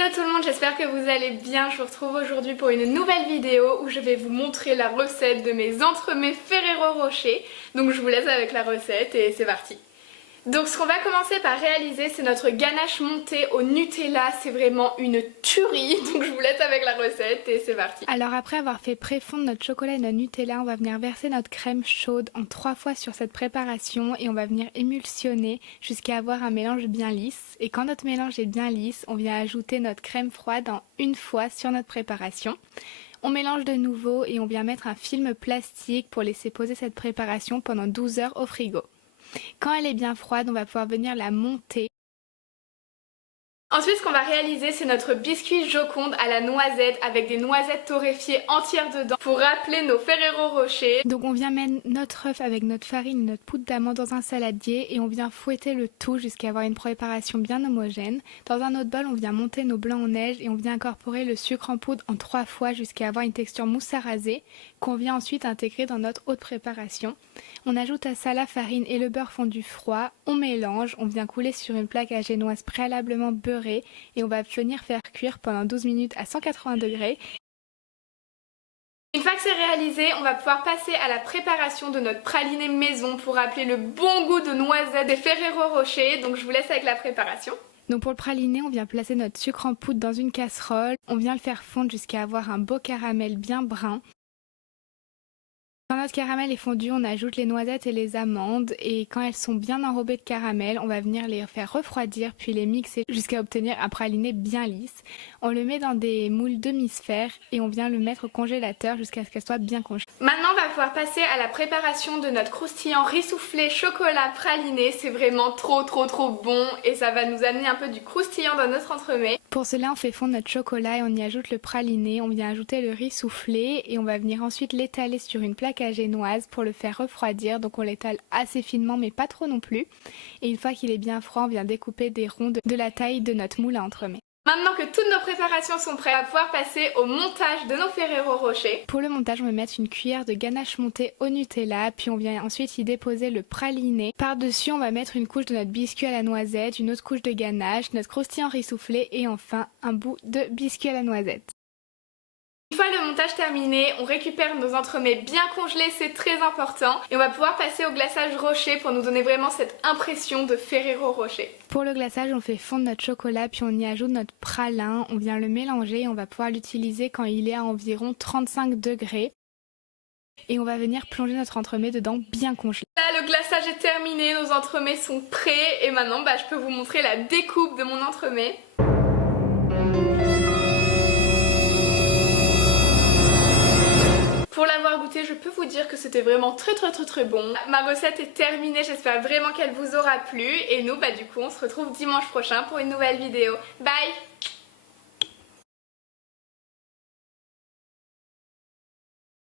Hello tout le monde, j'espère que vous allez bien. Je vous retrouve aujourd'hui pour une nouvelle vidéo où je vais vous montrer la recette de mes entremets Ferrero Rocher. Donc je vous laisse avec la recette et c'est parti. Donc ce qu'on va commencer par réaliser, c'est notre ganache montée au Nutella. C'est vraiment une tuerie, donc je vous laisse avec la recette et c'est parti. Alors après avoir fait préfondre notre chocolat et notre Nutella, on va venir verser notre crème chaude en 3 fois sur cette préparation et on va venir émulsionner jusqu'à avoir un mélange bien lisse. Et quand notre mélange est bien lisse, on vient ajouter notre crème froide en 1 fois sur notre préparation. On mélange de nouveau et on vient mettre un film plastique pour laisser poser cette préparation pendant 12 heures au frigo. Quand elle est bien froide, on va pouvoir venir la monter. Ensuite, ce qu'on va réaliser, c'est notre biscuit Joconde à la noisette avec des noisettes torréfiées entières dedans pour rappeler nos Ferrero Rocher. Donc on vient mettre notre œuf avec notre farine et notre poudre d'amande dans un saladier et on vient fouetter le tout jusqu'à avoir une préparation bien homogène. Dans un autre bol, on vient monter nos blancs en neige et on vient incorporer le sucre en poudre en 3 fois jusqu'à avoir une texture mousse à raser qu'on vient ensuite intégrer dans notre haute préparation. On ajoute à ça la farine et le beurre fondu froid, on mélange, on vient couler sur une plaque à génoise préalablement beurrée et on va venir faire cuire pendant 12 minutes à 180 degrés. Une fois que c'est réalisé, on va pouvoir passer à la préparation de notre praliné maison pour rappeler le bon goût de noisettes des Ferrero Rocher. Donc je vous laisse avec la préparation. Donc pour le praliné, on vient placer notre sucre en poudre dans une casserole, on vient le faire fondre jusqu'à avoir un beau caramel bien brun. Quand notre caramel est fondu, on ajoute les noisettes et les amandes et quand elles sont bien enrobées de caramel, on va venir les faire refroidir puis les mixer jusqu'à obtenir un praliné bien lisse. On le met dans des moules demi-sphères et on vient le mettre au congélateur jusqu'à ce qu'elle soit bien congelée. Maintenant, on va pouvoir passer à la préparation de notre croustillant riz soufflé chocolat praliné. C'est vraiment trop bon et ça va nous amener un peu du croustillant dans notre entremets. Pour cela, on fait fondre notre chocolat et on y ajoute le praliné. On vient ajouter le riz soufflé et on va venir ensuite l'étaler sur une plaque à génoise pour le faire refroidir. Donc on l'étale assez finement mais pas trop non plus. Et une fois qu'il est bien froid, on vient découper des ronds de la taille de notre moule à entremets. Maintenant que toutes nos préparations sont prêtes, on va pouvoir passer au montage de nos Ferrero Rocher. Pour le montage, on va mettre une cuillère de ganache montée au Nutella, puis on vient ensuite y déposer le praliné. Par-dessus, on va mettre une couche de notre biscuit à la noisette, une autre couche de ganache, notre croustillant riz soufflé et enfin un bout de biscuit à la noisette. Une fois le montage terminé, on récupère nos entremets bien congelés, c'est très important. Et on va pouvoir passer au glaçage rocher pour nous donner vraiment cette impression de Ferrero Rocher. Pour le glaçage, on fait fondre notre chocolat puis on y ajoute notre pralin. On vient le mélanger et on va pouvoir l'utiliser quand il est à environ 35 degrés. Et on va venir plonger notre entremets dedans bien congelé. Là, le glaçage est terminé, nos entremets sont prêts. Et maintenant, je peux vous montrer la découpe de mon entremets. Pour l'avoir goûté, je peux vous dire que c'était vraiment très bon. Ma recette est terminée, j'espère vraiment qu'elle vous aura plu. Et nous, du coup, on se retrouve dimanche prochain pour une nouvelle vidéo. Bye!